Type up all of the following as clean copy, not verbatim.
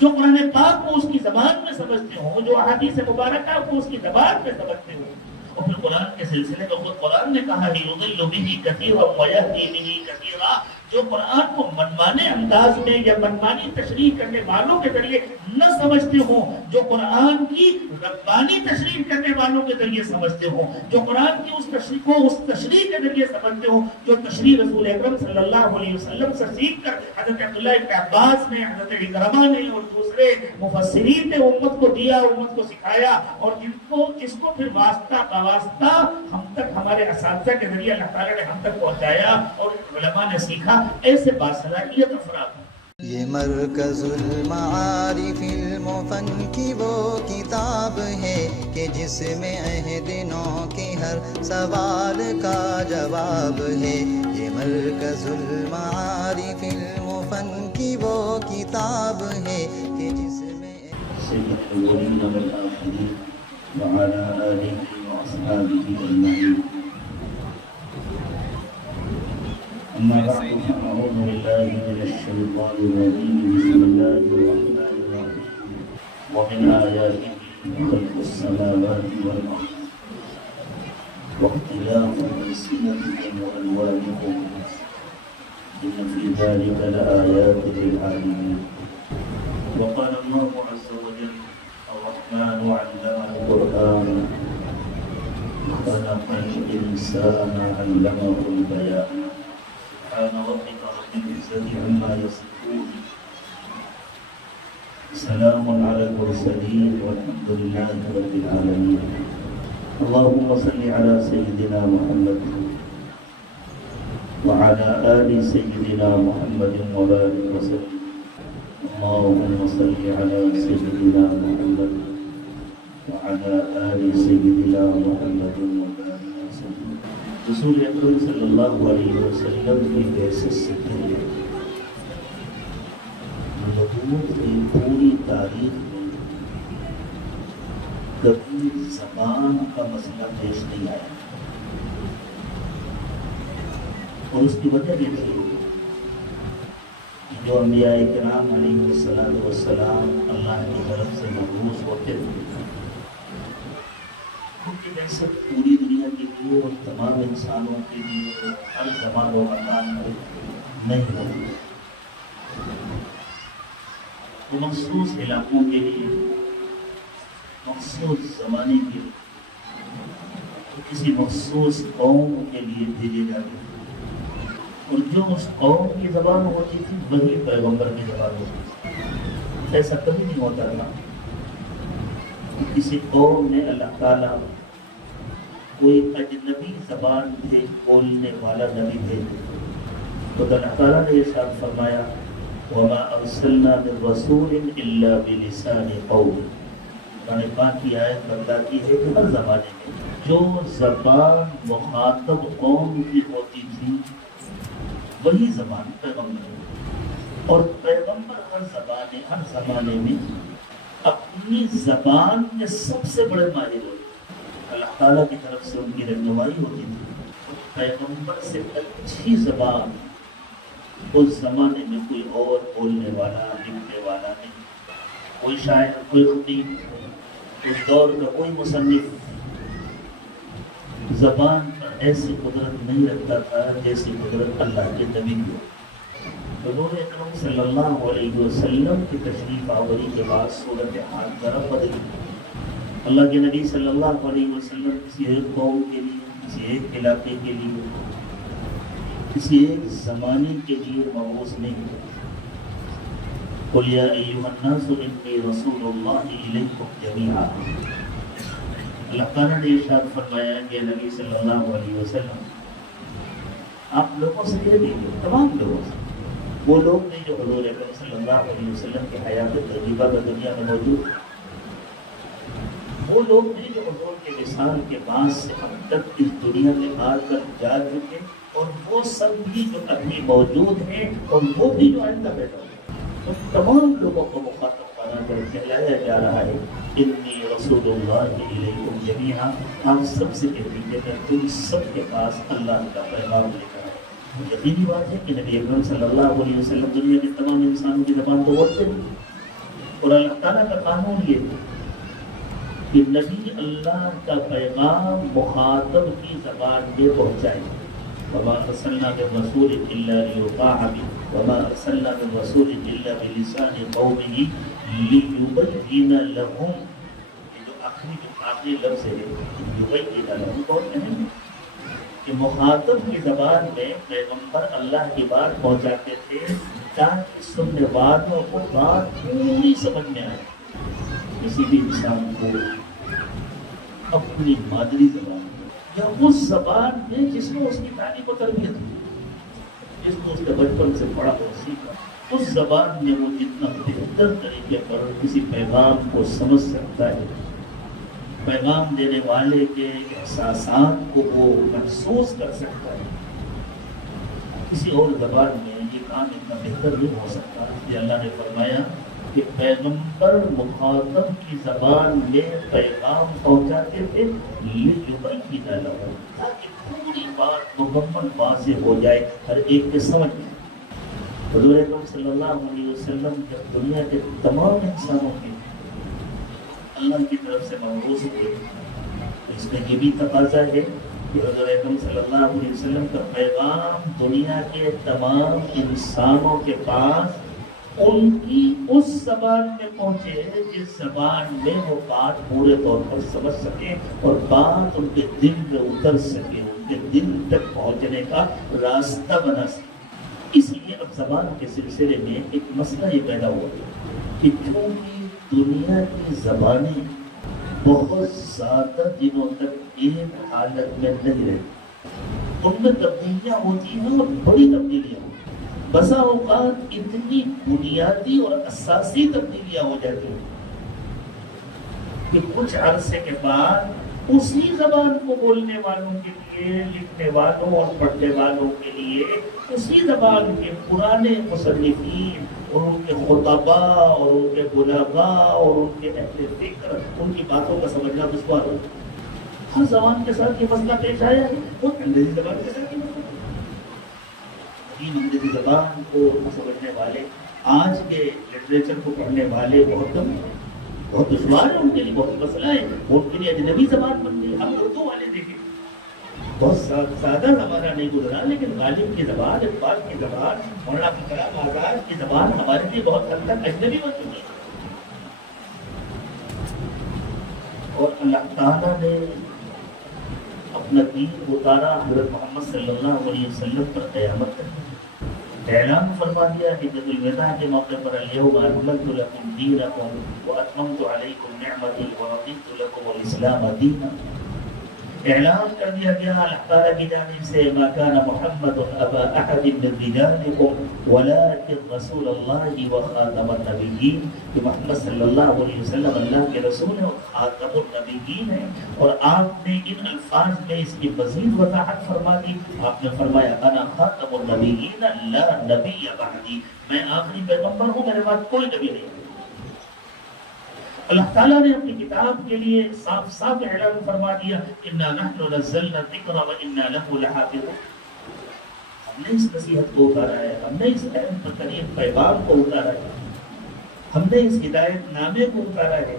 جو قرآن پاک کو اس کی زبان میں سمجھتے ہو، جو احادیث مبارکہ کو اس کی زبان میں سمجھتے ہو. اور پھر قرآن کے سلسلے میں خود قرآن نے کہا ہے یضل بہ کثیرا ویہدی بہ کثیرا، جو قرآن کو منمانے انداز میں یا منمانی تشریح کرنے والوں کے ذریعے نہ سمجھتے ہوں، جو قرآن کی ربانی تشریح کرنے والوں کے ذریعے سمجھتے ہوں، جو قرآن کی اس تشریح کو اس تشریح کے ذریعے سمجھتے ہوں جو تشریح رسول اکرم صلی اللہ علیہ وسلم سے سیکھ کر حضرت عبداللہ ابن عباس نے، حضرت اکرمہ نے اور دوسرے مفسرین نے امت کو دیا، امت کو سکھایا، اور جس کو پھر واسطہ بواسطہ ہم تک ہمارے اساتذہ کے ذریعے اللہ تعالیٰ نے ہم تک پہنچایا اور علماء نے سیکھا، ایسے باصلاحیت افراد. یہ مرکز المعارف المفن کی وہ کتاب ہے کہ جس میں عہد نو کے ہر سوال کا جواب ہے. یہ مرکز المعارف المفن کی وہ کتاب ہے کہ جس میں سید الاولین والآخرین وعلی آلہ واصحابہ اجمعین. أما بعد فأعوذ بالله من الشيطان الرجيم. بسم الله الرحمن الرحيم. ومن آياته خلق السماوات والأرض واختلاف ألسنتكم وألوانكم إن في ذلك لآيات للعالمين. وقال الله عز وجل الرحمن علم القرآن خلق الإنسان علمه البيان. سبحان ربك رب العزة عما يصفون سلام على المرسلين والحمد لله رب العالمين. اللهم صل على سيدنا محمد وعلى آل سيدنا محمد وبارك وسلم. اللهم صل على سيدنا محمد وعلى آل سيدنا محمد وبارك وسلم. رسول اکرم صلی اللہ علیہ وسلم کی بعثت سے پہلے نبوت کی پوری تاریخ میں کبھی زبان کا مسئلہ پیش نہیں آیا، اور اس کی وجہ یہ تھی کہ جو انبیاء کرام علیہ السلام اللہ کی طرف سے مبعوث ہوتے تھے ان کی بعثت پوری دنیا کے لیے اور تمام انسانوں کے لیے ہر زمان و مکان میں نہیں ہوتی، وہ مخصوص علاقوں کے لیے، مخصوص زمانے کے لیے، کسی مخصوص قوم کے لیے بھیجے جاتے تھے، اور جو اس قوم کی زبان ہوتی تھی وہی پیغمبر کی زبان ہوتی تھی. ایسا کبھی نہیں ہوتا تھا کسی قوم نے اللہ تعالیٰ کوئی اجنبی زبان بولنے والا نبی بھیجے. تو اللہ تعالیٰ نے ارشاد فرمایا وَمَا أَرْسَلْنَا مِن رَّسُولٍ إِلَّا بِلِسَانِ قَوْمٍ. قرآن پاک کی آیت بتاتی ہے کہ ہر زمانے میں جو زبان مخاطب قوم کی ہوتی تھی وہی زبان پیغمبر ہے، اور پیغمبر ہر زمانے میں اپنی زبان میں سب سے بڑے ماہر ہوتے، اللہ تعالیٰ کی طرف سے ان کی رہنمائی ہوتی تھی. پیغمبر سے اچھی زبان اس زمانے میں کوئی اور بولنے والا، لکھنے والا نہیں. کوئی شاعر، کوئی خطیب، اس دور کا کوئی مصنف زبان پر ایسی قدرت نہیں رکھتا تھا جیسی قدرت اللہ کے نبی کی. حضور اکرم صلی اللہ علیہ وسلم کی تشریف آوری کے بعد صورتحال ذرا بدلی. اللہ کے نبی صلی اللہ علیہ وسلم کسی ایک قوم کے لیے، کسی ایک علاقے کے لیے، کسی ایک زمانے کے لیے مبعوث نہیں ہوئے. قُلْ يَا أَيُّهَا النَّاسُ إِنِّي رَسُولُ اللَّهِ إِلَيْكُمْ جَمِيعًا. اللہ تعالیٰ نے ارشاد فرمایا کہ نبی صلی اللہ علیہ وسلم آپ لوگوں سے کہہ دیجیے، تمام لوگوں سے، وہ لوگ نہیں جو حضور اکرم صلی اللہ علیہ وسلم کی حیات طیبہ میں دنیا میں موجود ہیں، وہ لوگ نہیں جو حضور کے وصال کے بعد سے اب تک اس دنیا میں آ کر جا چکے، اور وہ سب بھی جو ابھی موجود ہیں اور وہ بھی جو آئندہ بیٹھا ہے، ان تمام لوگوں کو مخاطب بنا کر کہلایا جا رہا ہے انی رسول اللہ الیکم جمیعا. آپ سب سے کہہ دیجیے کہ تم سب کے پاس اللہ کا پیغام لے کر آئے. یقینی بات ہے کہ نبی اکرم صلی اللہ علیہ وسلم دنیا کے تمام انسانوں کی زبان تو بولتے ہیں، اور اللہ تعالیٰ کا قانون یہ ہے کہ نبی اللہ کا پیغام مخاطب کی زبان میں پہنچائے. وما ارسلنا من رسول الا ليطاع به وما ارسلنا من رسول الا بلسان قومه ليبين لهم. یہ جو آخری لفظ ہے یبین لهم بہت اہم ہے کہ مخاطب کی زبان میں پیغمبر اللہ کی بات پہنچاتے تھے تاکہ سننے والوں کو بات پوری سمجھ میں آئے. کسی بھی انسان کو اپنی مادری زبان یا اس زبان میں جس میں اس کی تعلیم و تربیت ہوئی، جس میں اس کا بچپن سے بڑا ہو سیکھا، اس زبان میں وہ جتنا بہتر طریقے پر کسی پیغام کو سمجھ سکتا ہے، پیغام دینے والے کے احساسات کو وہ محسوس کر سکتا ہے، کسی اور زبان میں یہ کام اتنا بہتر نہیں ہو سکتا. اس لیے اللہ نے فرمایا کہ پیغمبر مخاطب کی زبان میں پیغام پہنچاتے تھے لِيُبَيِّنَ لَهُ تاکہ پوری بات مکمل واضح ہو جائے، ہر ایک کے سمجھ میں. حضور اکرم صلی اللہ علیہ وسلم جب دنیا کے تمام انسانوں کے اللہ کی طرف سے مبعوث ہوئے، اس میں یہ بھی تقاضا ہے کہ حضور اکرم صلی اللہ علیہ وسلم کا پیغام دنیا کے تمام انسانوں کے پاس ان کی اس زبان میں پہنچے جس زبان میں وہ بات پورے طور پر سمجھ سکے اور بات ان کے دل میں اتر سکے، ان کے دل تک پہنچنے کا راستہ بنا سکے. اس لیے اب زبان کے سلسلے میں ایک مسئلہ یہ پیدا ہوا کہ چونکہ دنیا کی زبانیں بہت زیادہ دنوں تک ایک حالت میں نہیں رہتی، ان میں تبدیلیاں ہوتی ہیں اور بڑی تبدیلیاں ہوتی ہیں. بسا اوقات اتنی بنیادی اور اساسی تبدیلیاں ہو جاتی ہیں کہ کچھ عرصے کے بعد اسی زبان کو بولنے والوں کے لیے، لکھنے والوں اور پڑھنے والوں کے لیے اسی زبان کے پرانے مصنفین اور ان کے خطباء اور ان کے بلغاء اور ان کے اہل فکر ان کی باتوں کا سمجھنا دشوار ہو. ہر زبان کے ساتھ یہ مسئلہ پیش آیا ہے، وہ انگریزی زبان کے ساتھ یہ مسئلہ. انگریزی زبان کو سمجھنے والے، آج کے لٹریچر کو پڑھنے والے بہت کم ہیں، بہت دشوار ہے ان کے لیے، بہت مسئلہ ہے، وہ ان کے لیے اجنبی زبان بن گئی. ہم اردو والے دیکھیں بہت سادہ زمانہ نہیں گزرا، لیکن غالب کی زبان، اقبال کی زبان، مولانا ابوالکلام آزاد کی زبان ہمارے لیے بہت حد تک اجنبی بن چکی ہے. اور اللہ تعالیٰ نے اپنا دین اتارا حضرت محمد صلی اللہ علیہ وسلم پر قیامت تک. اعلان فرما دیا حجۃ الوداع کے موقع پر الیوم اکملت لکم دینکم واتممت علیکم نعمتی ورضیت لکم الاسلام دینا. اعلان کر دیا گیا اللہ تعالیٰ کی جانب سے ما کان محمد ابا احد من رجالکم ولکن رسول اللہ وخاتم النبیین، کہ محمد صلی اللہ علیہ وسلم اللہ کے رسول ہیں اور خاتم النبیین ہیں. اور آپ نے ان الفاظ میں اس کی مزید وضاحت فرما دی. آپ نے فرمایا انا خاتم النبیین لا نبی بعدی، میں آخری پیغمبر ہوں، میرے بعد کوئی نبی نہیں. اللہ تعالیٰ نے اپنی کتاب کے لیے صاف صاف اعلان فرما دیا انا نحن نزلنا الذکر وانا له لحافظون. ہم نے اس نصیحت کو اتارا ہے، ہم نے اس اہم ترین پیغام کو اتارا ہے، ہم نے اس ہدایت نامے کو اتارا ہے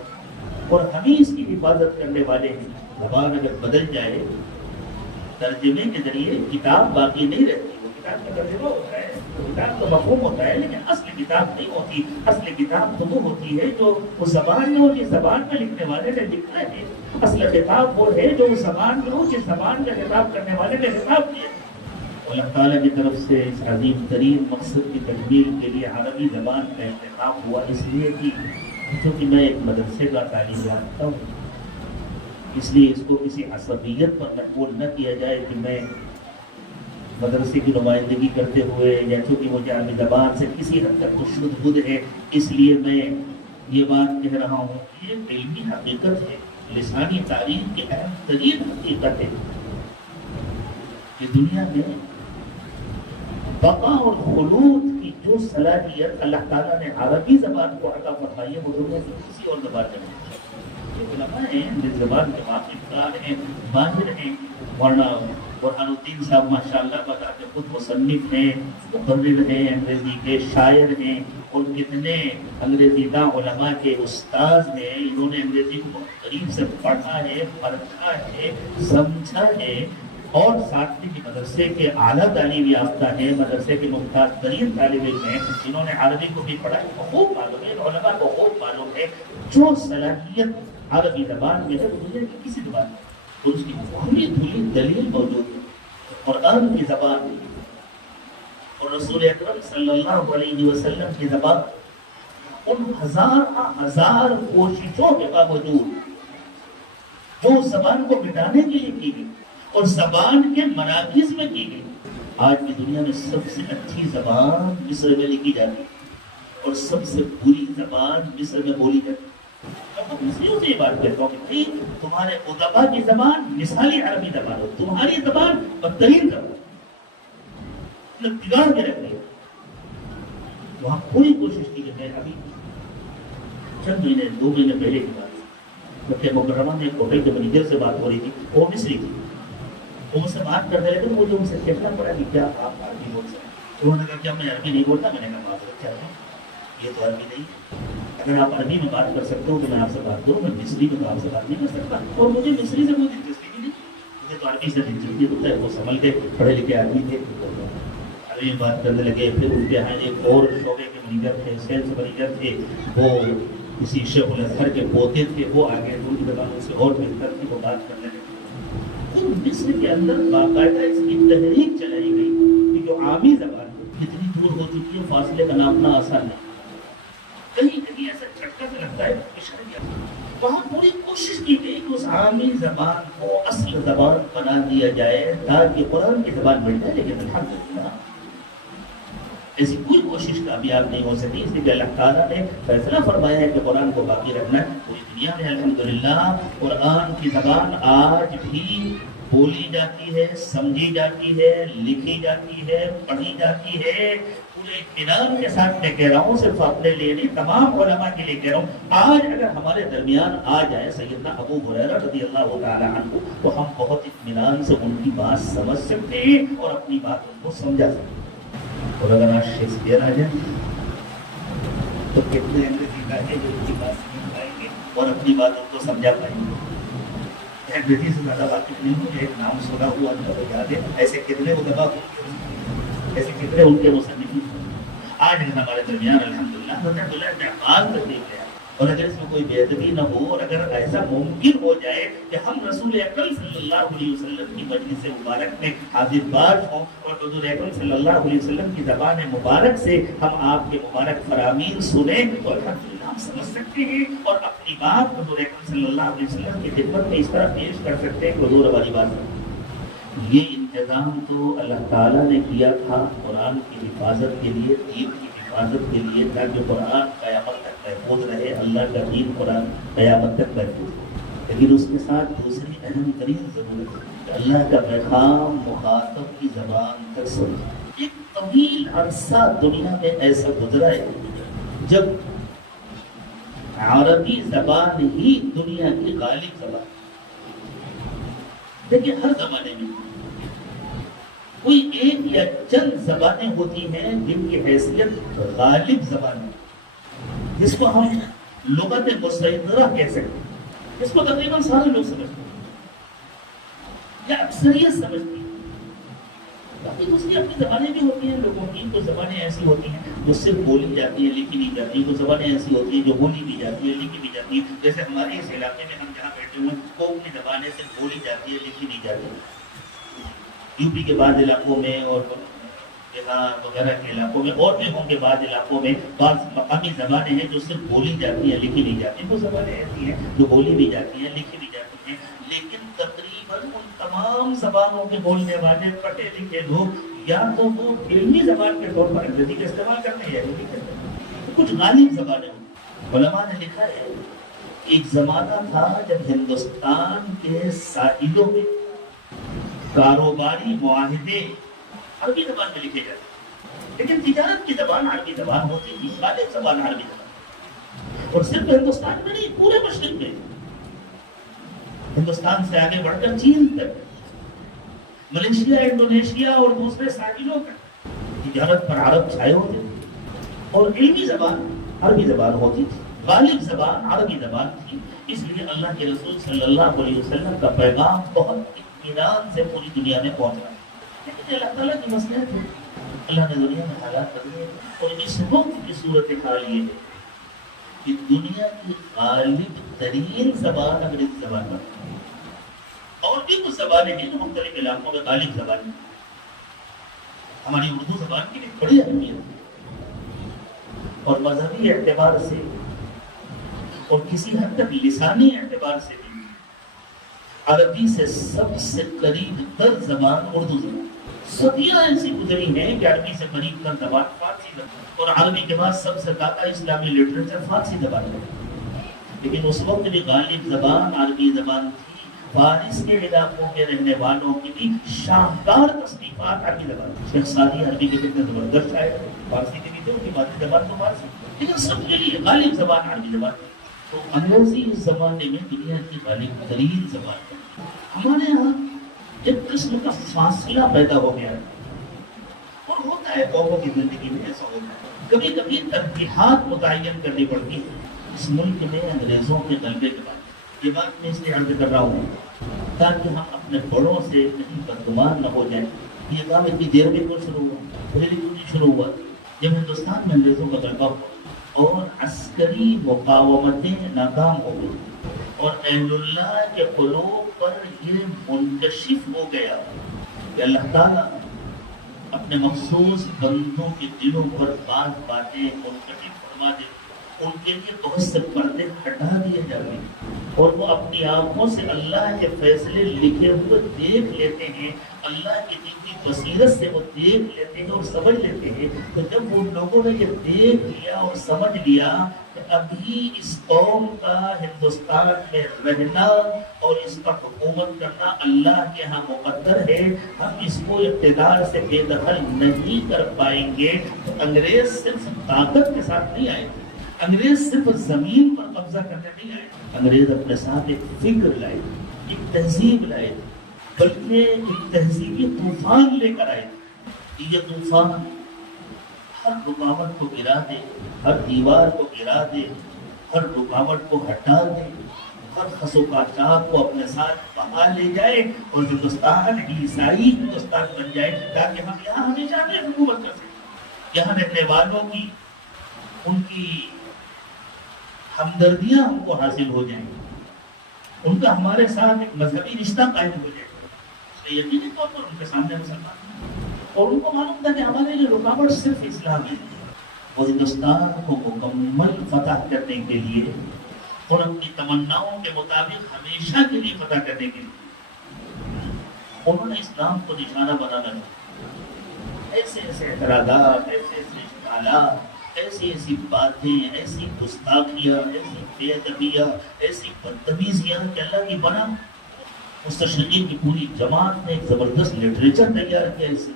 اور ہم ہی اس کی حفاظت کرنے والے ہیں. زبان اگر بدل جائے ترجمے کے ذریعے کتاب باقی نہیں رہتی. وہ کتاب کا ترجمہ ہوتا ہے، کتاب کا مفہوم ہوتا ہے، لیکن اصل کتاب نہیں ہوتی. اصل کتاب تو وہ ہوتی ہے جو اس زبان میں ہو جس زبان میں لکھنے والے نے لکھنا ہے. اصل خطاب وہ ہے جو اس زبان میں ہو جس زبان کا خطاب کرنے والے نے خطاب کیا. اللہ تعالیٰ کی طرف سے اس عظیم ترین مقصد کی تکمیل کے لیے عربی زبان کا انتخاب ہوا، اس لیے کہ کیونکہ میں ایک مدرسے کا تعلیم یافتہ ہوں، اس لیے اس کو کسی عصبیت پر محمول نہ کیا جائے کہ میں مدرسے کی نمائندگی کرتے ہوئے یا چونکہ مجھے عربی زبان سے کسی حد تک تشدد ہے اس لیے میں یہ بات کہہ رہا ہوں. یہ علمی حقیقت ہے، لسانی تاریخ کی اہم ترین حقیقت ہے کہ دنیا میں بقا اور خلود کی جو صلاحیت اللہ تعالیٰ نے عربی زبان کو عطا فرمائی ہے وہ دنیا کی کسی اور زبان میں نہیں. علماء ہیں جس زبان کے واقف ہیں ماہر ہیں، ورنہ برہان الدین صاحب ماشاء اللہ بتا کے خود مصنف ہیں، مقرر ہیں، انگریزی کے شاعر ہیں، اور کتنے انگریزی داں علماء کے استاذ ہیں، انہوں نے انگریزی کو بہت قریب سے پڑھا ہے، پرکھا ہے، سمجھا ہے، اور ساتھ ہی مدرسے کے اعلیٰ تعلیم یافتہ ہیں، مدرسے کے ممتاز ترین طالب علم ہیں، انہوں نے عربی کو بھی پڑھا ہے، خوب معلوم ہے، علماء کو خوب معلوم ہے جو صلاحیت عربی زبان میں ہے دنیا کی کسی زبان میں، اور اس کی کھلی دھلی دلیل موجود ہے قرآن کی زبان اور رسول اکرم صلی اللہ علیہ وسلم کی زبان، ان ہزار کوششوں کے باوجود جو زبان کو مٹانے کے لیے کی گئی اور زبان کے مراکز میں کی گئی، آج کی دنیا میں سب سے اچھی زبان مصر میں لکھی جاتی ہے اور سب سے بری زبان مصر میں بولی جاتی ہے۔ میں مصریوں سے یہ بات کہتا ہوں کہ بھائی تمہارے ادبا کی زبان مثالی عربی زبان ہو، تمہاری زبان بدترین زبان بگاڑ کے رکھ دیا۔ وہاں پوری کوشش کی کہ میں ابھی چند مہینے 2 مہینے پہلے کی بات مکہ مکرمہ میں ایک ہوٹل کے مینیجر سے بات ہو رہی تھی، وہ مصری تھی، وہ مجھ سے بات کرنے لگے، مجھے ان سے کہنا پڑا کہ کیا آپ عربی بول سکتے ہیں؟ انہوں نے کہا کیا میں عربی نہیں بولتا؟ میں نے کہا معذرت چاہتا ہوں، یہ تو عربی نہیں ہے، اگر آپ عربی میں بات کر سکتے ہو تو میں آپ سے بات کروں، میں مصری میں تو آپ سے بات نہیں کر سکتا، اور مجھے مصری سے کوئی دلچسپی بھی نہیں، مجھے تو عربی سے دلچسپی ہوتا ہے۔ وہ سنبھل کے پڑھے لکھے آدمی تھے، عربی میں بات کرنے لگے۔ پھر ان کے یہاں ایک اور شعبے کے مینیجر تھے، سیلس مینیجر تھے، وہ کسی شیخ الازہر کے پوتے تھے، وہ آگے ان کی زبان ان سے اور بہتر تھی، وہ بات کرنے لگے۔ تو مصر کے اندر باقاعدہ اس کی تحریک چلائی گئی کہ جو عامی زبان اتنی دور ہو چکی ہے، فاصلے کا ناپنا آسان نہیں، کہیں کہیں ایسا جھٹکا سے لگتا ہے کہ شاید وہاں پوری کوشش کی گئی کہ اس عامی زبان کو اصل زبان بنا دیا جائے تاکہ قرآن کی زبان مل جائے، لیکن الحمدللہ ایسی کوئی کوشش کامیاب نہیں ہو سکی، اس لیے اللہ تعالیٰ نے فیصلہ فرمایا ہے کہ قرآن کو باقی رکھنا ہے۔ پوری دنیا میں الحمدللہ قرآن کی زبان آج بھی بولی جاتی ہے، سمجھی جاتی ہے، لکھی جاتی ہے، پڑھی جاتی ہے۔ پورے اطمینان کے ساتھ میں کہہ رہا ہوں، صرف اپنے لیے نہیں، تمام علماء کے لیے کہہ رہا ہوں، آج اگر ہمارے درمیان آ جائے سیدنا ابو ہریرہ رضی اللہ تعالی عنہ تو ہم بہت اطمینان سے ان کی بات سمجھ سکتے ہیں اور اپنی بات ان کو سمجھا سکتے ہیں۔ اور اگر آج شیکسپیئر آ جائے تو کتنے انگریزی گائے جو ان کی بات سمجھ پائیں گے اور اپنی بات ان کو سمجھا پائیں گے۔ انگریزی سے زیادہ واقف نہیں ہوں، ایک نام سنا ہوا ان کو یاد ہے، ایسے کتنے ادبا ایسے کتنے ان کے مصنفین آج ہمارے درمیان الحمدللہ حضرت اللہ ابن عباس تک دیکھ گیا۔ اور اگر اس میں کوئی بے ادبی نہ ہو اور اگر ایسا ممکن ہو جائے کہ ہم رسول اکرم صلی اللہ علیہ وسلم کی مجلس مبارک میں حاضر باز ہوں اور حضور اکرم صلی اللہ علیہ وسلم کی زبان مبارک سے ہم آپ کے مبارک فرامین سنیں تو الحمدللہ ہم سمجھ سکتے ہیں اور اپنی بات حضور اکرم صلی اللہ علیہ وسلم کی خدمت میں اس طرح پیش کر سکتے ہیں کہ حضور ہماری بات۔ یہ انتظام تو اللہ تعالیٰ نے کیا تھا قرآن کی حفاظت کے لیے، دین کی حفاظت کے لیے، تاکہ قرآن قیامت تک محفوظ رہے، اللہ کا دین قرآن قیامت تک محفوظ رہے۔ لیکن اس کے ساتھ دوسری اہم ترین ضرورت ہے کہ اللہ کا پیغام مخاطب کی زبان تک سمجھے۔ ایک طویل عرصہ دنیا میں ایسا گزرا ہے جب عربی زبان ہی دنیا کی غالب زبان، دیکھیں ہر زمانے میں کوئی ایک یا چند زبانیں ہوتی ہیں جن کی حیثیت غالب زبان ہے، جس کو ہم لغت مسیطرہ کہہ سکتے ہیں، جس کو تقریباً سارے لوگ سمجھتے ہیں یا اکثریت سمجھتی ہے۔ باقی دوسری اپنی زبانیں بھی ہوتی ہیں لوگوں کی، تو زبانیں ایسی ہوتی ہیں جو صرف بولی جاتی ہے لکھی نہیں جاتی، تو زبانیں ایسی ہوتی ہیں جو بولی بھی جاتی ہے لکھی بھی جاتی ہے۔ جیسے ہمارے اس علاقے میں ہم جہاں بیٹھے ہوئے ہیں وہ اپنی زبانیں سے بولی جاتی ہے لکھی نہیں جاتی۔ یو پی کے بعض علاقوں میں اور بہار وغیرہ کے علاقوں میں اور بھی ہوں گے بعض علاقوں میں بعض مقامی زبانیں ہیں جو صرف بولی جاتی ہیں لکھی نہیں جاتی۔ وہ زبانیں ایسی ہیں جو بولی بھی جاتی ہیں لکھی بھی جاتی ہیں، لیکن تقریباً ان تمام زبانوں کے بولنے والے پڑھے لکھے لوگ یا تو وہ علمی زبان کے طور پر انگریزی کا استعمال کرتے ہیں یا ہندی کرتے ہیں، کچھ غالب زبانیں ہوتی۔ علماء نے لکھا ہے ایک زمانہ تھا جب ہندوستان کے ساحلوں میں کاروباری معاہدے عربی زبان میں لکھے جاتے، لیکن تجارت کی زبان عربی زبان ہوتی تھی، غالب زبان عربی زبان، اور صرف ہندوستان میں نہیں پورے مشرق میں ہندوستان سے آگے بڑھ کر چین تک، ملیشیا، انڈونیشیا اور دوسرے ساحلوں تک تجارت پر عرب چھائے ہوتے تھے، اور علمی زبان عربی زبان ہوتی تھی، غالب زبان عربی زبان تھی۔ اس لیے اللہ کے رسول صلی اللہ علیہ وسلم کا پیغام بہت اطمینان سے پوری دنیا میں پہنچا۔ لیکن اللہ تعالیٰ کی مصلحت ہے، اللہ نے دنیا میں حالات بدلے، اور اس وقت کی صورتحال یہ ہے کہ دنیا کی غالب ترین زبان انگریزی زبان بنتی ہے، اور بھی کچھ زبانیں ہیں جو مختلف علاقوں میں غالب زبانیں ہیں۔ ہماری اردو زبان کی بھی بڑی اہمیت ہے، اور مذہبی اعتبار سے اور کسی حد تک لسانی اعتبار سے بھی عربی سے سب سے قریب تر زبان اردو زبان۔ صدیاں ایسی گزری ہیں کہ عربی سے قریب تر زبان فارسی زبان، اور عربی کے بعد سب سے زیادہ اسلامی لٹریچر فارسی زبان ہے، لیکن اس وقت بھی غالب زبان عربی زبان تھی۔ فارس کے علاقوں کے رہنے والوں کی بھی شاہکار تصنیفات عربی زبان تھی۔ شیخ سعدی عربی کے کتنے زبردست شاعر ہیں، فارسی کے بھی تھے، ان کی مادری زبان تو فارسی، لیکن سب کے لیے غالب زبان عربی زبان تھی۔ تو انگریزی اس زمانے میں دنیا کی غالب ترین زبان ہے۔ ہمارے یہاں ایک قسم کا فاصلہ پیدا ہو گیا ہے، اور ہوتا ہے قوموں کی زندگی میں ایسا ہوتا ہے، کبھی کبھی ترجیحات متعین کرنی پڑتی ہے۔ اس ملک میں انگریزوں کے غلبے کے بعد، یہ بات میں اس لیے عرض کر رہا ہوں تاکہ ہم اپنے بڑوں سے کہیں بدگمان نہ ہو جائیں۔ یہ کام اتنی دیر میں کیوں شروع ہوا، پہلے کیوں نہیں شروع ہوا؟ جب ہندوستان میں انگریزوں کا غلبہ ہوا اور عسکری مقاومتیں ناکام ہو گئی، اور اہل اللہ کے قلوب پر یہ منکشف ہو گیا کہ اللہ تعالیٰ اپنے مخصوص بندوں کے دلوں پر بعض باتیں منکشف فرما دے، ان کے لیے بہت سے پردے ہٹا دیے جاتے ہیں، اور وہ اپنی آنکھوں سے اللہ کے فیصلے لکھے ہوئے دیکھ لیتے ہیں، اللہ کی دی ہوئی بصیرت سے وہ دیکھ لیتے ہیں اور سمجھ لیتے ہیں۔ تو جب وہ لوگوں نے یہ دیکھ لیا اور سمجھ لیا کہ ابھی اس قوم کا ہندوستان میں رہنا اور اس کا حکومت کرنا اللہ کے ہاں مقدر ہے، ہم اس کو اقتدار سے بے دخل نہیں کر پائیں گے، تو انگریز صرف طاقت کے ساتھ نہیں آئے، انگریز صرف زمین پر قبضہ کرنے نہیں آئے، انگریز اپنے ساتھ ایک فکر لائے، ایک تہذیب لائے، بلکہ ایک تہذیبی طوفان لے کر آئے۔ یہ طوفان ہر رکاوٹ کو گرا دے، ہر دیوار کو گرا دے، ہر رکاوٹ کو ہٹا دے، ہر خسوکاچات کو اپنے ساتھ بہا لے جائے، اور ہندوستان عیسائی ہندوستان بن جائے، تاکہ ہم یہاں ہمیشہ میں حکومت کر سکیں، یہاں رہنے والوں کی ان کی ہمدردیاں ہم کو حاصل ہو جائیں، ان کا ہمارے ساتھ ایک مذہبی رشتہ قائم ہو جائے۔ یقینی طور پر ان کے سامنے مسلمان، اور ان کو معلوم تھا کہ ہمارے لیے رکاوٹ صرف اسلام ہے، اور ہندوستان کو مکمل فتح کرنے کے لیے اور اپنی تمناؤں کے مطابق ہمیشہ کے لیے فتح کرنے کے لیے انہوں نے اسلام کو نشانہ بنانا چاہا۔ ایسے ایسے اعتراضات، ایسے ایسے اشکالات، ایسی ایسی باتیں، ایسی گستاخیاں، ایسی بے ادبیاں، ایسی بدتمیزیاں کہ اللہ کی بنا مستشرقین کی پوری جماعت نے ایک زبردست لٹریچر تیار کیا اس سے۔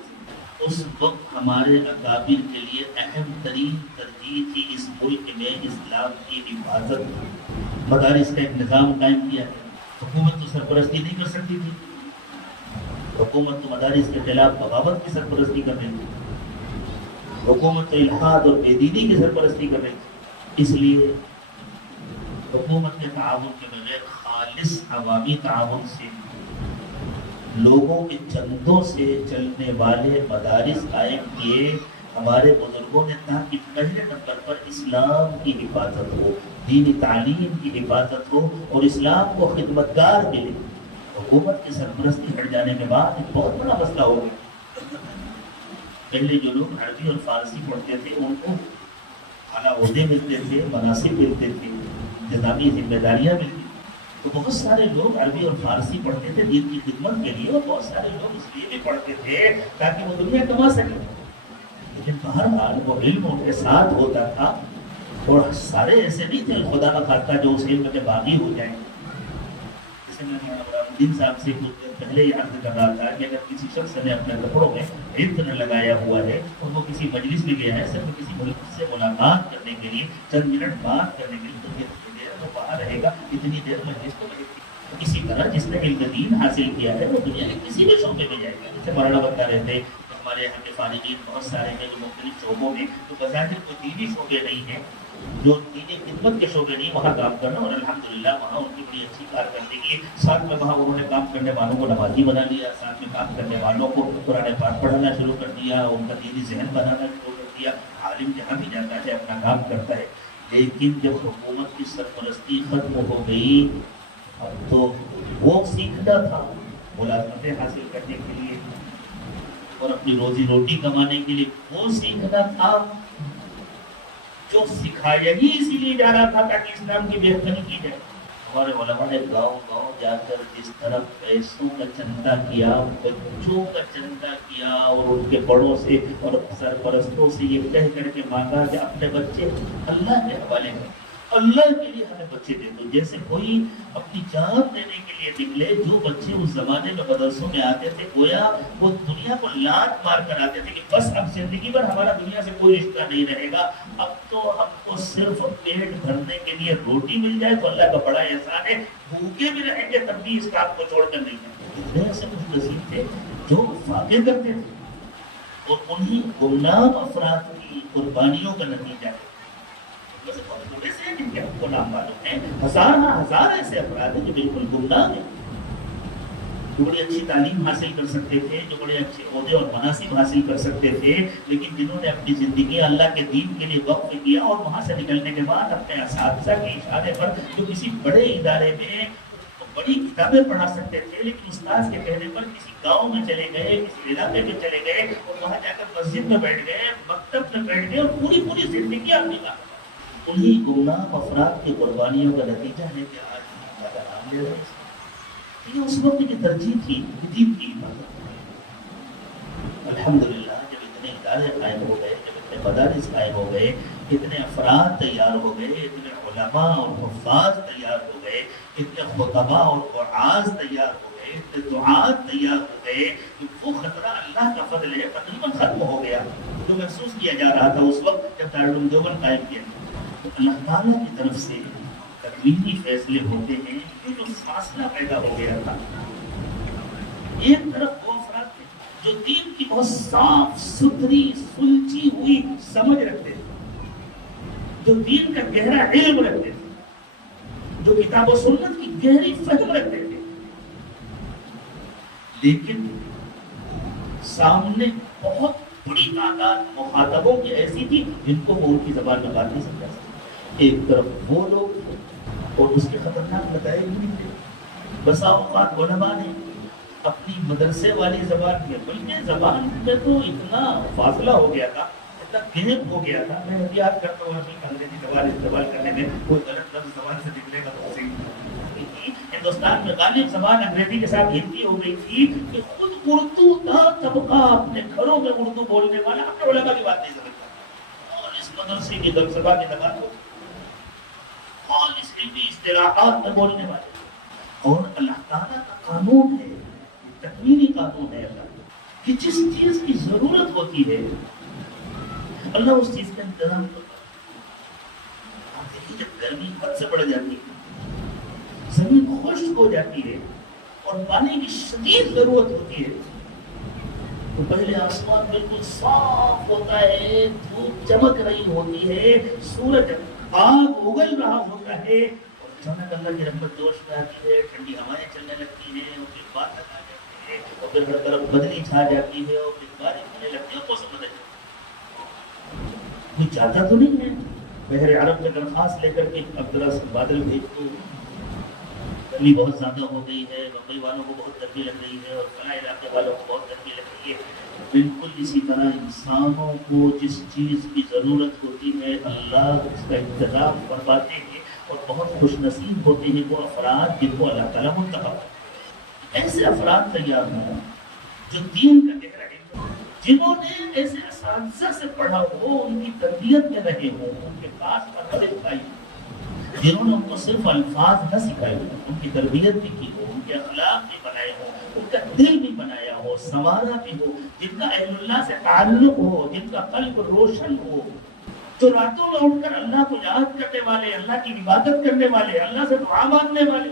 اس وقت ہمارے اکابر کے لیے اہم ترین ترجیح تھی اس ملک میں اسلام کی حفاظت۔ مدارس کا ایک نظام قائم کیا ہے، حکومت تو سرپرستی نہیں کر سکتی تھی، حکومت تو مدارس کے خلاف بغاوت کی سرپرستی کر رہی تھی، حکومت تو الحاد اور بے دینی کی سرپرستی کر رہی تھی۔ اس لیے حکومت کے تعاون کے بغیر خالص عوامی تعاون سے، لوگوں کے چندوں سے چلنے والے مدارس قائم کیے ہمارے بزرگوں نے، تاکہ پہلے نمبر پر اسلام کی حفاظت ہو، دینی تعلیم کی حفاظت ہو، اور اسلام کو خدمتگار ملے۔ حکومت کی سرپرستی ہٹ جانے کے بعد ایک بہت بڑا مسئلہ ہو گیا۔ پہلے جو لوگ عربی اور فارسی پڑھتے تھے ان کو اعلیٰ عہدے ملتے تھے، مناصب ملتے تھے، انتظامی ذمہ داریاں ملتی، تو بہت سارے لوگ عربی اور فارسی پڑھتے تھے دین کی خدمت کے لیے، اور بہت سارے لوگ اس لیے بھی پڑھتے تھے تاکہ وہ دنیا کما سکیں۔ لیکن بہرحال وہ علم ان کے ساتھ ہوتا تھا، اور سارے ایسے نہیں تھے خدا نہ خواستہ جو اس علم کے باغی ہو جائیں۔ جیسے میں الدین صاحب سے کچھ پہلے یہ عرض کر رہا تھا کہ اگر کسی شخص نے اپنے کپڑوں میں عطر لگایا ہوا ہے اور وہ کسی مجلس میں گیا ہے صرف کسی ملک سے ملاقات کرنے کے لیے، چند منٹ بات کرنے کے لیے، تو وہ باہر رہے گا، اتنی دیر مجلس کو لگے گی، اسی طرح جس نے علم دین حاصل کیا ہے وہ دنیا کے کسی بھی شعبے میں جائے گا. جیسے مولانا بتا رہے تھے کہ ہمارے یہاں کے فارغین بہت سارے ہیں جو مختلف شعبوں میں، تو بظاہر کوئی دینی شعبے نہیں ہیں، جو دینی خدمت کے شعبے نہیں، وہاں کام کرنا، اور الحمدللہ وہاں ان کی بڑی اچھی کارکردگی ہے. ساتھ میں وہاں انہوں نے کام کرنے والوں کو نمازی بنا لیا، ساتھ میں کام کرنے والوں کو قرآن پاک پڑھانا شروع کر دیا، ان کا دینی ذہن بنانا شروع کر دیا. عالم جہاں بھی جاتا ہے اپنا کام کرتا ہے. لیکن جب حکومت کی سرپرستی ختم ہو گئی، اب تو وہ سیکھنا تھا ملازمتیں حاصل کرنے کے لیے اور اپنی روزی روٹی کمانے کے لیے، وہ سیکھنا تھا جو سکھایا ہی اسی لیے جا رہا تھا تاکہ اسلام کی بہتری کی جائے. ہمارے علماء نے گاؤں گاؤں جا کر جس طرح پیسوں کا چندہ کیا، بچوں کا چندہ کیا، اور ان کے بڑوں سے اور سرپرستوں سے یہ کہہ کر کے مانگا کہ اپنے بچے اللہ کے حوالے میں، اللہ کے لیے ہمیں بچے دے دو. جیسے کوئی اپنی جان دینے کے لیے نکلے. جو بچے اس زمانے میں مدرسوں میں آتے تھے گویا وہ دنیا کو لات مار کر آتے تھے کہ بس اب زندگی بھر ہمارا دنیا سے کوئی رشتہ نہیں رہے گا، اب تو ہم کو صرف پیٹ بھرنے کے لیے روٹی مل جائے تو اللہ کا بڑا احسان ہے، بھوکے بھی رہیں گے تب بھی اس کام کو چھوڑ کر نہیں جائیں. اتنے ایسے کچھ نصیب تھے جو واقع کرتے تھے، اور انہی گمنام افراد کی قربانیوں کا نتیجہ ہے. ویسے بہت تھوڑے سے ہیں جن کے ہم کو نام معلوم ہیں، ہزار ایسے افراد ہیں جو بالکل گمنام ہیں، جو بڑی اچھی تعلیم حاصل کر سکتے تھے، جو بڑے اچھے عہدے اور مناصب حاصل کر سکتے تھے، لیکن جنہوں نے اپنی زندگی اللہ کے دین کے لیے وقف کیا اور وہاں سے نکلنے کے بعد اپنے اساتذہ کے اشارے پر جو کسی بڑے ادارے میں بڑی کتابیں پڑھا سکتے تھے، لیکن استاد کے کہنے پر کسی گاؤں میں چلے گئے، کسی علاقے میں چلے گئے اور وہاں جا کر مسجد میں بیٹھ گئے، مکتب میں بیٹھ گئے اور پوری زندگی اپنی کا انہی گمنام افراد کی قربانیوں کا نتیجہ ہے کہ آج ہم زیادہ نام لے رہے ہیں. یہ اس وقت کی ترجیح تھی، دین کی عبادت. الحمدللہ جب اتنے ادارے قائم ہو گئے، جب اتنے مدارس قائم ہو گئے، اتنے افراد تیار ہو گئے، اتنے علماء اور حفاظ تیار ہو گئے، اتنے خطباء اور وعاظ تیار ہو گئے، اتنے دعات تیار ہو گئے کہ وہ خطرہ اللہ کا فضل ہے تقریباً ختم ہو گیا جو محسوس کیا جا رہا تھا اس وقت جب دارالعلوم دیوبند قائم کیا. تو اللہ تعالیٰ کی طرف سے تکوینی فیصلے ہوتے ہیں. یہ جو فاصلہ پیدا ہو گیا تھا، ایک طرف وہ افراد تھے جو دین کی بہت صاف ستھری سلجھی ہوئی سمجھ رکھتے تھے، جو دین کا گہرا علم رکھتے تھے، جو کتاب و سنت کی گہری فہم رکھتے تھے، لیکن سامنے بہت بڑی تعداد مخاطبوں کی ایسی تھی جن کو وہ ان کی زبان میں بات نہیں سمجھا سکتے. ایک طرف وہ لوگ تھے اور اس کے خطرناک نتائج بھی تھے. بسا اوقات علماء نے اپنی مدرسے والی زبان میں، بلکہ زبان میں تو اتنا فاصلہ ہو گیا تھا، اتنا گیپ ہو گیا تھا. میں احتیاط کرتا ہوں اپنی انگریزی زبان استعمال کرنے میں، کوئی غلط لفظ زبان سے نکلے گا تو صحیح. ہندوستان میں غالب زبان انگریزی کے ساتھ ہندی ہو گئی تھی کہ خود اردو کا طبقہ اپنے گھروں میں اردو بولنے والا اپنے علماء کی بات نہیں سمجھتا، اور اس مدرسے کی فلسفہ کی زبان کو اور اس علمی اصطلاحات میں بولنے والے. اور اللہ تعالیٰ کا قانون ہے، تکوینی قانون ہے اللہ کہ جس چیز کی ضرورت ہوتی ہے اللہ اس چیز کا انتظام کرتا ہے. آپ دیکھیے جب گرمی حد سے بڑھ جاتی ہے، زمین خشک ہو جاتی ہے اور پانی کی شدید ضرورت ہوتی ہے، تو پہلے آسمان بالکل صاف ہوتا ہے، دھوپ چمک رہی ہوتی ہے، سورج آگ اگل رہا ہوتا ہے، اور اچانک اللہ کی رحمت جوش میں آتی ہے، ٹھنڈی ہوائیں چلنے لگتی ہیں، اور پھر بادل آ جاتے ہیں، اور پھر ہر طرف بدلی چھا جاتی ہے، اور پھر بارش ہونے لگتی ہے، موسم بدل جاتا ہے. کوئی چاہتا تو نہیں ہے بحر عرب میں درخواست لے کر کے اب ذرا بادل بھیج دو، گرمی بہت زیادہ ہو گئی ہے، بمبئی والوں کو بہت گرمی لگ رہی ہے اور فلاں علاقے والوں کو بہت گرمی لگ رہی ہے. بالکل اسی طرح انسانوں کو جس چیز کی ضرورت ہوتی ہے اللہ اس کا انتظام فرماتے ہیں، اور بہت خوش نصیب ہوتے ہیں وہ افراد جن کو اللہ تعالیٰ منتخب. ایسے افراد تیار ہوں جو دین کا گہرا علم، جنہوں نے ایسے اساتذہ سے پڑھا ہو، ان کی تربیت میں رہے ہوں، ان کے پاس پرورش پائی ہو، جنہوں نے ان کو صرف الفاظ نہ سکھائے ہو، ان کی تربیت بھی کی ہو، ان کے اخلاق بھی بنائے ہو، ان کا دل بھی بنایا ہو، سنوارا بھی ہو، جن کا اہل اللہ سے تعلق ہو، جن کا قلب روشن ہو، جو راتوں میں اٹھ کر اللہ کو یاد کرنے والے، اللہ کی عبادت کرنے والے، اللہ سے دعا مانگنے والے.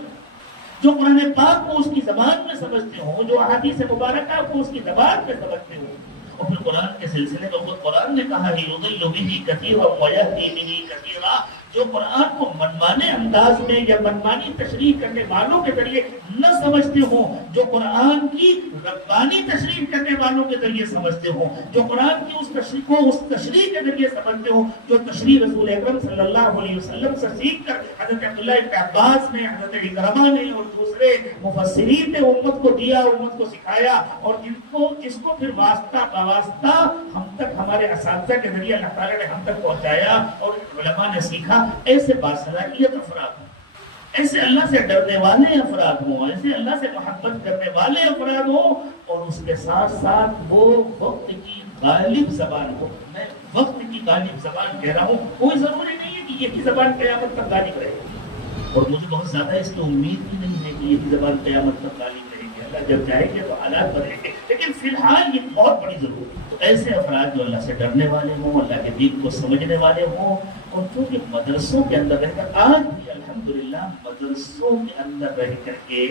جو قرآن پاک کو اس کی زبان میں سمجھتے ہوں، جو احادیث مبارکہ کو اس کی زبان میں سمجھتے ہوں. اور پھر قرآن کے سلسلے میں خود قرآن نے کہا ہے یضل بہ کثیرا ویہدی بہ کثیرا، جو قرآن کو منمانے انداز میں یا منمانی تشریح کرنے والوں کے ذریعے نہ سمجھتے ہوں، جو قرآن کی ربانی تشریح کرنے والوں کے ذریعے سمجھتے ہوں، جو قرآن کی اس تشریح کو اس تشریح کے ذریعے سمجھتے ہوں جو تشریح رسول اکرم صلی اللہ علیہ وسلم سے سیکھ کر حضرت عبداللہ ابن عباس نے، حضرت اکرمہ نے اور دوسرے مفسرین نے امت کو دیا، امت کو سکھایا، اور جس کو پھر واسطہ باواسطہ ہم تک ہمارے اساتذہ کے ذریعے اللہ تعالیٰ نے ہم تک پہنچایا اور علماء نے سیکھا. ایسے باصلاحیت افراد ہوں، ایسے اللہ سے ڈرنے والے افراد ہوں، ایسے اللہ سے محبت کرنے والے افراد ہوں، اور اس کے ساتھ ساتھ وہ وقت کی غالب زبان ہو. میں وقت کی غالب زبان کہہ رہا ہوں، کوئی ضروری نہیں ہے کہ یہی زبان قیامت تک غالب رہے، اور مجھے بہت زیادہ اس کی امید بھی نہیں ہے کہ یہی زبان قیامت تک غالب رہے گی. اللہ جب چاہے گے تو حالات بدلیں گے، لیکن فی الحال یہ بہت بڑی ضرورت ہے. تو ایسے افراد جو اللہ سے ڈرنے والے ہوں، اللہ کے دین کو سمجھنے والے ہوں، اور جو کہ مدرسوں کے اندر رہ کر آج بھی الحمدللہ مدرسوں کے اندر رہ کر کے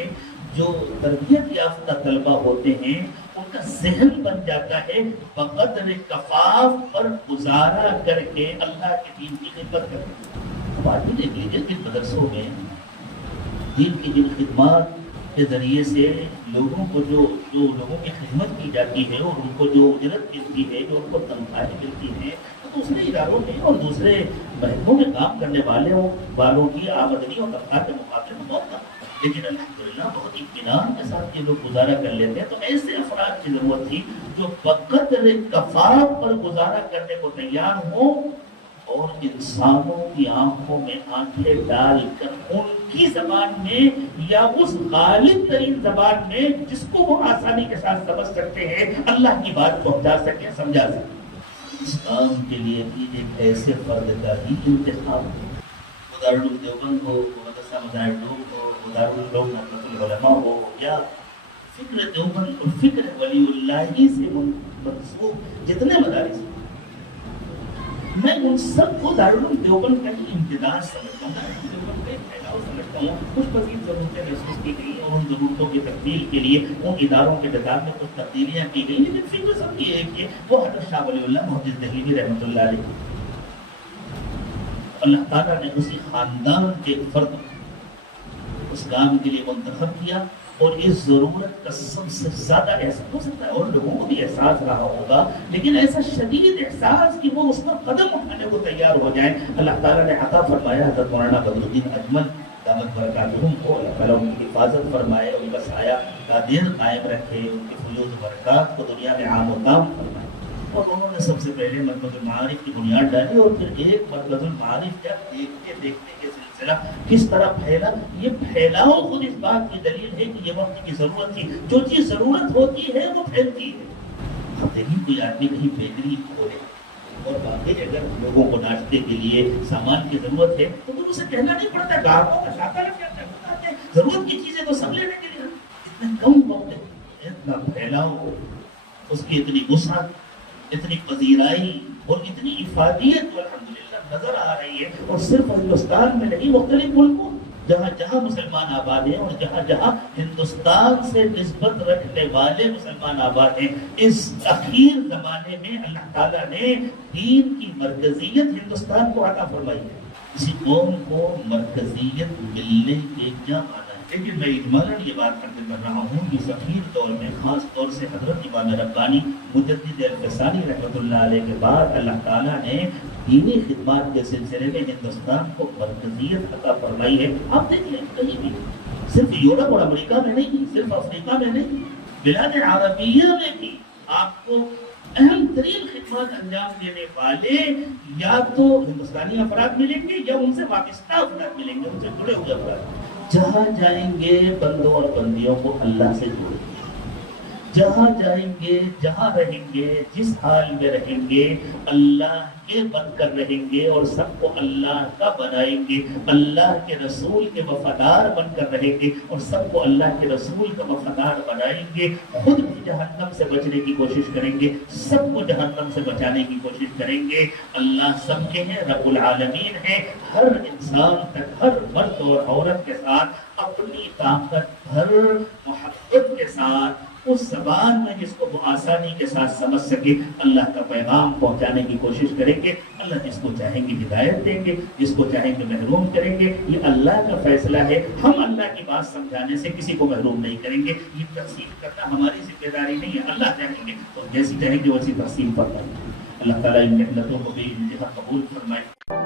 جو تربیت یافتہ طلبہ ہوتے ہیں ان کا ذہن بن جاتا ہے بقدر کفاف پر گزارا کر کے اللہ کے دین کی خدمت کرتے ہیں. اب آج بھی دیکھ لیجیے کہ مدرسوں میں دین کی جن خدمات کے ذریعے سے لوگوں کو جو لوگوں کی خدمت کی جاتی ہے اور ان کو جو اجرت ملتی ہے، جو ان کو تنخواہیں ملتی ہیں، تو دوسرے اداروں میں اور دوسرے محکموں میں کام کرنے والوں کی آمدنی اور تنخواہ کے مقابلے میں بہت کم، لیکن الحمدللہ بہت اطمینان کے ساتھ یہ لوگ گزارا کر لیتے ہیں. تو ایسے افراد کی ضرورت تھی جو بقدر کفاف پر گزارا کرنے کو تیار ہوں، اور انسانوں کی آنکھوں میں آنکھیں ڈال کر ان کی زبان میں یا اس غالب ترین زبان میں جس کو وہ آسانی کے ساتھ سمجھ سکتے ہیں اللہ کی بات پہنچا سکیں، سمجھا سکیں. اس کام کے لیے بھی ایک ایسے فرد کا ہی انتخاب ہو، دارالعلوم دیوبند ہو، مدرسہ مدارالعلوم ہو، دارالعلوم رحمۃ العلماء ہو، یا فکر دیوبند اور فکر ولی اللہ سے منسوب جتنے مدارس ہیں، میں ان سب کو دارالعلوم دیوبند کا ہی امتداد سمجھتا ہوں، دارالعلوم دیوبند کا ایک پھیلاؤ سمجھتا ہوں. کچھ مزید ضرورتیں محسوس کی گئی اور ان ضرورتوں کی تکمیل کے لیے ان اداروں کے نظام میں کچھ تبدیلیاں کی گئی، لیکن فکر سب کی ایک ہے، وہ حضرت شاہ ولی اللہ محدث دہلوی رحمۃ اللہ علیہ. اللہ تعالیٰ نے اسی خاندان کے فرد اس کام کے لیے منتخب کیا، اور اس ضرورت کا سب سے زیادہ احساس ہو سکتا ہے اور لوگوں کو بھی احساس رہا ہوگا، لیکن ایسا شدید احساس کہ وہ اس پر قدم اٹھانے کو تیار ہو جائیں. اللہ تعالیٰ نے عطا فرمایا حضرت مولانا بدر الدین اجمل دامت برکاتہم کو اللہ تعالیٰ ان کی حفاظت فرمائے، ان کا سایہ قادر قائم رکھے، ان کی فیوز برکات کو دنیا میں عام و تام فرمائے. اور انہوں نے سب سے پہلے مرکز المعارف کی بنیاد ڈالی، اور پھر ایک مرکز المعارف کا دیکھنے کے سلسلہ کس طرح پھیلا. یہ پھیلاؤ خود اس بات کی دلیل ہے کہ یہ وقت کی ضرورت تھی. جو چیز ضرورت ہوتی ہے وہ پھیلتی ہے. اب دیکھیں کوئی آدمی کہیں بیکری کھولے اور باقی اگر لوگوں کو ناشتے کے لیے سامان کی ضرورت ہے تو اسے کہنا نہیں پڑتا، گاہکوں کا شاکا لگ جاتا ہے، ضرورت کی چیزیں تو سب لینے کے لیے. اتنا کم وقت ہے، اتنا پھیلاؤ، اس کی اتنی وسعت، اتنی پذیرائی اور اتنی افادیت الحمدللہ نظر آ رہی ہے. اور صرف ہندوستان میں نہیں، مختلف ملکوں جہاں جہاں مسلمان آباد ہیں اور جہاں جہاں ہندوستان سے نسبت رکھنے والے مسلمان آباد ہیں، اس اخیر زمانے میں اللہ تعالیٰ نے دین کی مرکزیت ہندوستان کو عطا فرمائی ہے. کسی قوم کو مرکزیت ملنے کے کیا معنی ہے؟ لیکن میں اجمالاً یہ بات کرتے کر رہا ہوں کہ اس اخیر دور میں خاص طور سے حضرت امام ربانی مجدد الفسانی رحمۃ اللہ علیہ کے بعد اللہ تعالیٰ نے دینی خدمات کے سلسلے میں ہندوستان کو مرکزیت عطا فرمائی ہے. آپ دیکھ لیں کہیں بھی، صرف یورپ اور امریکہ میں نہیں، صرف افریقہ میں نہیں، بلاد عربیہ میں بھی آپ کو اہم ترین خدمات انجام دینے والے یا تو ہندوستانی افراد ملیں گے یا ان سے وابستہ افراد ملیں گے، ان سے جڑے ہوئے افراد. جہاں جائیں گے بندوں اور بندیوں کو اللہ سے جوڑیں گے، جہاں جائیں گے، جہاں رہیں گے، جس حال میں رہیں گے، اللہ کے بن کر رہیں گے اور سب کو اللہ کا بنائیں گے، اللہ کے رسول کے وفادار بن کر رہیں گے اور سب کو اللہ کے رسول کا وفادار بنائیں گے، خود بھی جہنم سے بچنے کی کوشش کریں گے، سب کو جہنم سے بچانے کی کوشش کریں گے۔ اللہ سب کے ہیں، رب العالمین ہے، ہر انسان تک، ہر مرد اور عورت کے ساتھ اپنی طاقت بھر محبت کے ساتھ اس زبان میں جس کو وہ آسانی کے ساتھ سمجھ سکے اللہ کا پیغام پہنچانے کی کوشش کریں گے۔ اللہ جس کو چاہیں گے ہدایت دیں گے، جس کو چاہیں گے محروم کریں گے، یہ اللہ کا فیصلہ ہے۔ ہم اللہ کی بات سمجھانے سے کسی کو محروم نہیں کریں گے، یہ تقسیم کرنا ہماری ذمہ داری نہیں ہے۔ اللہ چاہیں گے تو جیسی چاہیں گے ویسی تقسیم فرمائیں گے۔ اللہ تعالیٰ ان محنتوں کو بھی انتہا قبول فرمائے۔